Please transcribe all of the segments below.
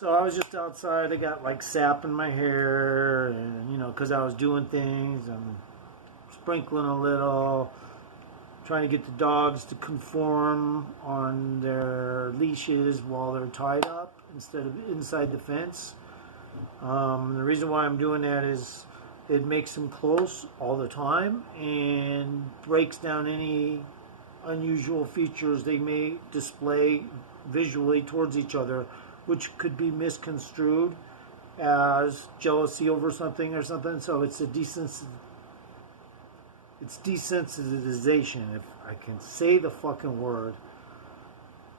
So I was just outside. I got like sap in my hair, and because I was doing things and sprinkling a little, trying to get the dogs to conform on their leashes while they're tied up instead of inside the fence. The reason why I'm doing that is it makes them close all the time and breaks down any unusual features they may display visually towards each other, which could be misconstrued as jealousy over something or something. So it's desensitization, if I can say the fucking word.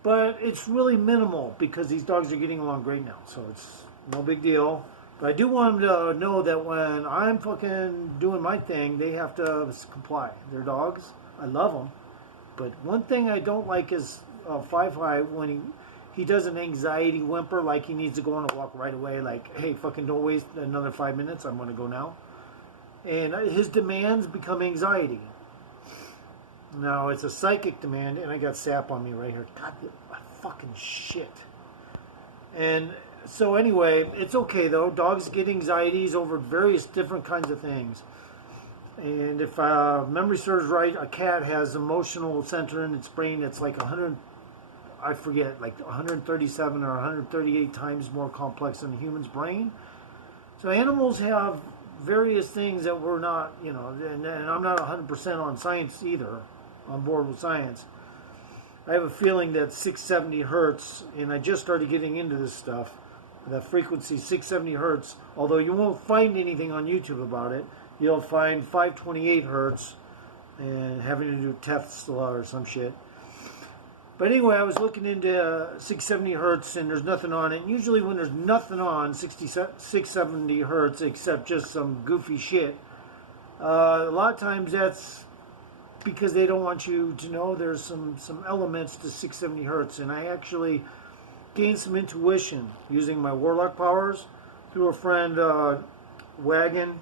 But it's really minimal because these dogs are getting along great now, so it's no big deal. But I do want them to know that when I'm fucking doing my thing, they have to comply. They're dogs. I love them. But one thing I don't like is Fi-Fi when he does an anxiety whimper, like he needs to go on a walk right away, like, hey, fucking don't waste another 5 minutes, I'm going to go now. And his demands become anxiety. Now, it's a psychic demand, and I got sap on me right here. God, fucking shit. And so anyway, it's okay though. Dogs get anxieties over various different kinds of things. And if memory serves right, a cat has emotional center in its brain that's like 137 or 138 times more complex than a human's brain. So animals have various things that we're not, and I'm not 100% on science either, on board with science. I have a feeling that 670 hertz, and I just started getting into this stuff, that frequency 670 hertz, although you won't find anything on YouTube about it, you'll find 528 hertz and having to do Tesla or some shit. But anyway, I was looking into 670 hertz and there's nothing on it. And usually when there's nothing on 670 hertz except just some goofy shit, a lot of times that's because they don't want you to know there's some elements to 670 hertz. And I actually gained some intuition using my Warlock powers through a friend, Wagon.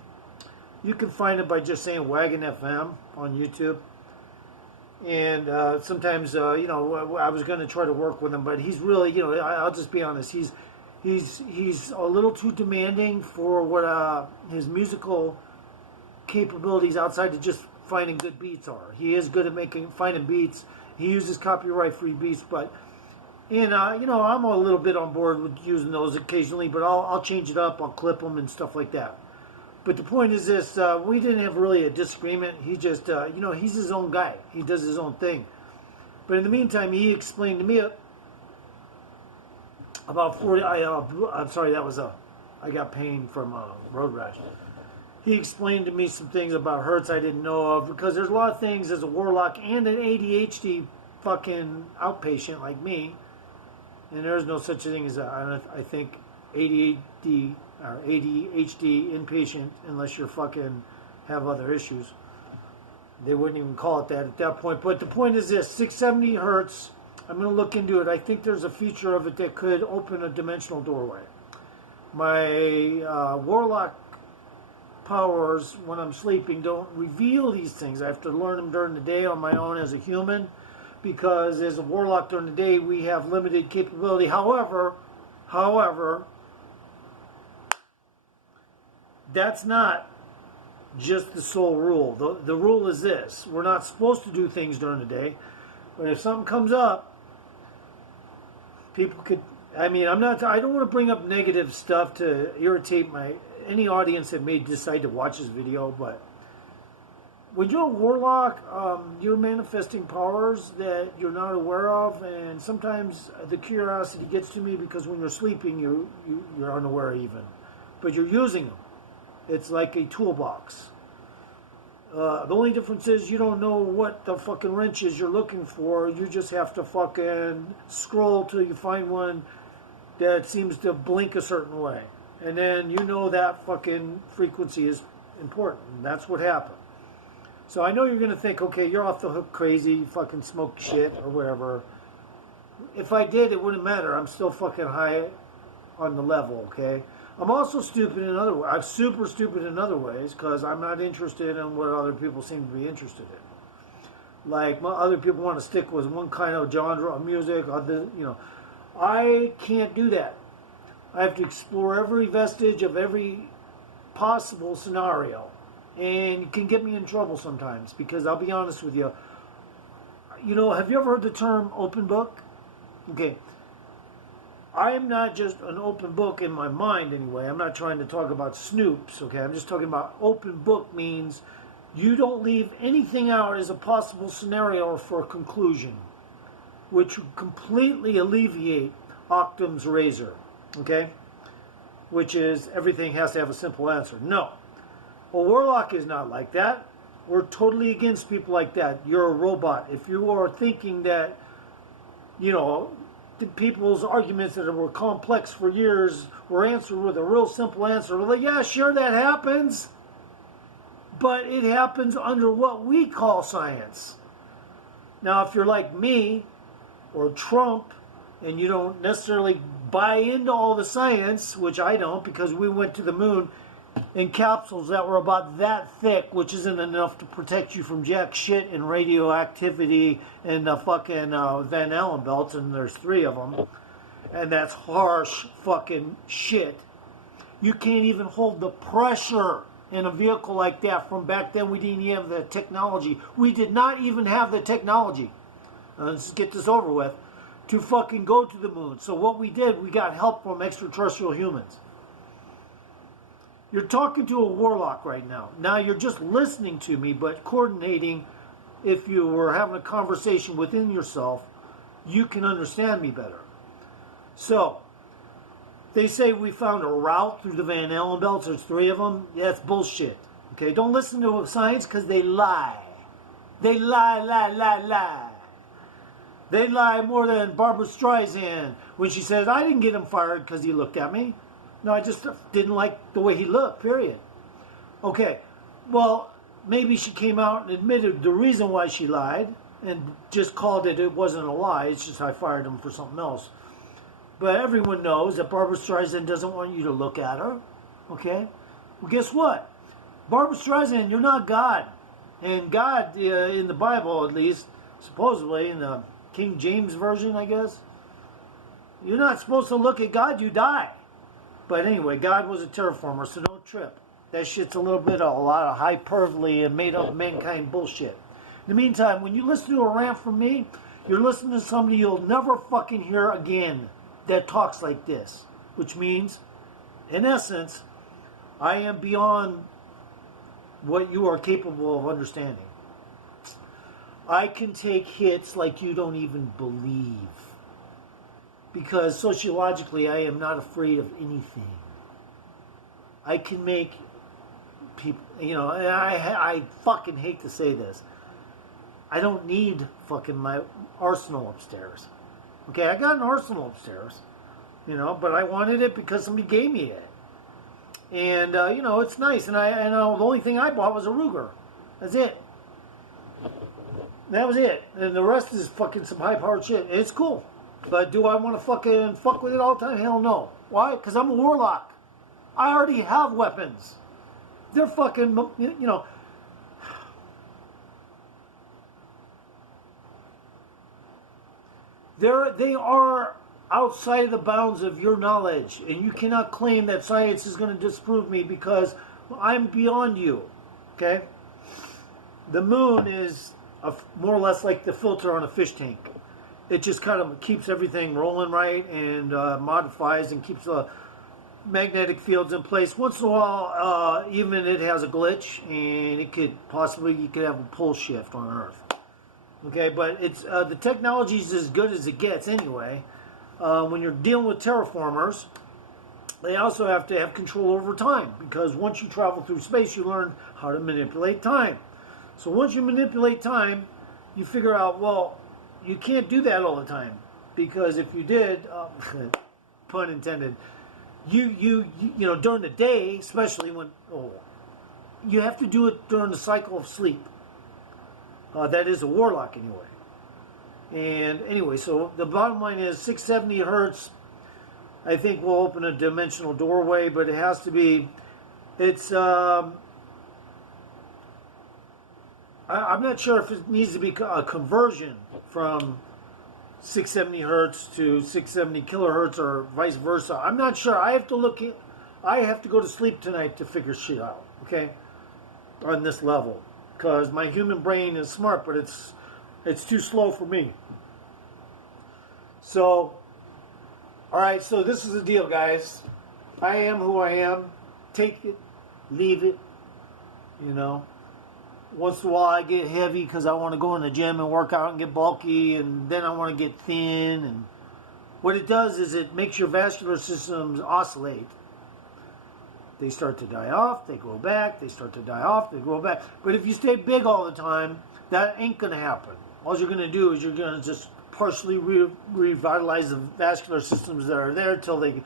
You can find it by just saying Wagon FM on YouTube. And sometimes, I was going to try to work with him, but he's really, I'll just be honest, he's a little too demanding for what his musical capabilities outside of just finding good beats are. He is good at finding beats. He uses copyright-free beats, but I'm a little bit on board with using those occasionally, but I'll change it up, I'll clip them and stuff like that. But the point is this, we didn't have really a disagreement. He just, he's his own guy. He does his own thing. But in the meantime, he explained to me about 40, I'm sorry, I got pain from road rash. He explained to me some things about Hertz I didn't know of, because there's a lot of things as a Warlock and an ADHD fucking outpatient like me, and there's no such thing as I think ADHD or ADHD inpatient unless you're fucking have other issues. They wouldn't even call it that at that point. But the point is this, 670 hertz, I'm going to look into it. I think there's a feature of it that could open a dimensional doorway. My Warlock powers, when I'm sleeping, don't reveal these things. I have to learn them during the day on my own as a human, because as a Warlock during the day, we have limited capability. However, that's not just the sole rule. The rule is this. We're not supposed to do things during the day. But if something comes up, people could... I don't want to bring up negative stuff to irritate any audience that may decide to watch this video, but when you're a Warlock, you're manifesting powers that you're not aware of, and sometimes the curiosity gets to me because when you're sleeping, you're unaware even. But you're using them. It's like a toolbox. The only difference is you don't know what the fucking wrench is you're looking for. You just have to fucking scroll till you find one that seems to blink a certain way. And then you know that fucking frequency is important. And that's what happened. So I know you're going to think, okay, you're off the hook crazy, fucking smoke shit or whatever. If I did, it wouldn't matter. I'm still fucking high on the level, okay? I'm also stupid in other ways. I'm super stupid in other ways because I'm not interested in what other people seem to be interested in. Like, other people want to stick with one kind of genre of music. I can't do that. I have to explore every vestige of every possible scenario. And it can get me in trouble sometimes because I'll be honest with you. You know, have you ever heard the term open book? Okay. I am not just an open book in my mind anyway. I'm not trying to talk about snoops, okay? I'm just talking about open book means you don't leave anything out as a possible scenario or for a conclusion, which would completely alleviate Occam's razor, okay? Which is everything has to have a simple answer. No. A warlock is not like that. We're totally against people like that. You're a robot. If you are thinking that, you know, the people's arguments that were complex for years were answered with a real simple answer, well, yeah, sure, that happens. But it happens under what we call science. Now, if you're like me or Trump and you don't necessarily buy into all the science, which I don't because we went to the moon in capsules that were about that thick, which isn't enough to protect you from jack shit and radioactivity and the fucking Van Allen belts, and there's 3 of them. And that's harsh fucking shit. You can't even hold the pressure in a vehicle like that. From back then, we didn't even have the technology. We did not even have the technology. Let's get this over with. To fucking go to the moon. So what we did, we got help from extraterrestrial humans. You're talking to a warlock right now. Now you're just listening to me, but coordinating. If you were having a conversation within yourself, you can understand me better. So, they say we found a route through the Van Allen belts. There's 3 of them. Yeah, that's bullshit. Okay, don't listen to science because they lie. They lie. They lie more than Barbara Streisand when she says, I didn't get him fired because he looked at me. No, I just didn't like the way he looked, period. Okay, well, maybe she came out and admitted the reason why she lied and just called it wasn't a lie. It's just I fired him for something else. But everyone knows that Barbara Streisand doesn't want you to look at her. Okay? Well, guess what? Barbara Streisand, you're not God. And God, in the Bible at least, supposedly, in the King James Version, I guess, you're not supposed to look at God, you die. But anyway, God was a terraformer, so don't trip. That shit's a lot of hyperbole and made up mankind bullshit. In the meantime, when you listen to a rant from me, you're listening to somebody you'll never fucking hear again that talks like this. Which means, in essence, I am beyond what you are capable of understanding. I can take hits like you don't even believe. Because sociologically, I am not afraid of anything. I can make people, you know, and I fucking hate to say this. I don't need fucking my arsenal upstairs. Okay, I got an arsenal upstairs, you know, but I wanted it because somebody gave me it. And, you know, it's nice. And the only thing I bought was a Ruger. That's it. That was it. And the rest is fucking some high-powered shit. It's cool. But do I want to fucking fuck with it all the time? Hell no. Why? Because I'm a warlock. I already have weapons. They're fucking, you know. They are outside of the bounds of your knowledge. And you cannot claim that science is going to disprove me because I'm beyond you. Okay? The moon is more or less like the filter on a fish tank. It just kind of keeps everything rolling right and modifies and keeps the magnetic fields in place. Once in a while, even it has a glitch, and it could possibly, you could have a pole shift on Earth. Okay, but it's the technology is as good as it gets anyway. When you're dealing with terraformers, they also have to have control over time, because once you travel through space, you learn how to manipulate time. So once you manipulate time, you figure out, well, you can't do that all the time, because if you did, pun intended, you know, during the day, especially when, you have to do it during the cycle of sleep. That is a warlock anyway. And anyway, so the bottom line is 670 hertz, I think will open a dimensional doorway, but it has to be, it's, I'm not sure if it needs to be a conversion from 670 hertz to 670 kilohertz or vice versa. I'm not sure. I have to look at, I have to go to sleep tonight to figure shit out, okay? On this level. Because my human brain is smart, but it's too slow for me. So, alright, so this is the deal, guys. I am who I am. Take it, leave it, you know. Once in a while I get heavy because I want to go in the gym and work out and get bulky, and then I want to get thin. And what it does is it makes your vascular systems oscillate. They start to die off, they go back, they start to die off, they go back. But if you stay big all the time, that ain't going to happen. All you're going to do is you're going to just partially revitalize the vascular systems that are there till they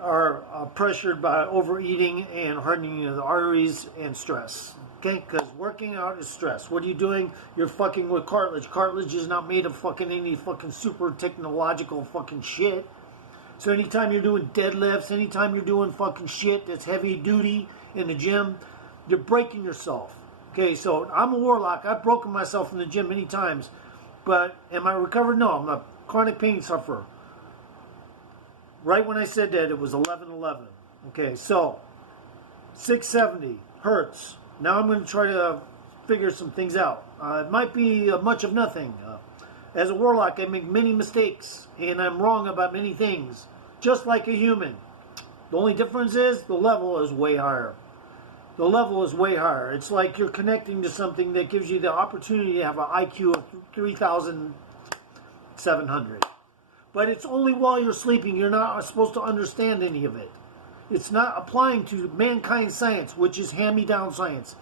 are pressured by overeating and hardening of the arteries and stress. Okay, because working out is stress. What are you doing? You're fucking with cartilage. Cartilage is not made of fucking any fucking super technological fucking shit. So anytime you're doing deadlifts, anytime you're doing fucking shit that's heavy duty in the gym, you're breaking yourself. Okay, so I'm a warlock. I've broken myself in the gym many times. But am I recovered? No, I'm a chronic pain sufferer. Right when I said that, it was 11:11. Okay, so 670 hertz. Now I'm going to try to figure some things out. It might be much of nothing. As a warlock, I make many mistakes, and I'm wrong about many things, just like a human. The only difference is the level is way higher. The level is way higher. It's like you're connecting to something that gives you the opportunity to have an IQ of 3,700. But it's only while you're sleeping. You're not supposed to understand any of it. It's not applying to mankind science, which is hand-me-down science.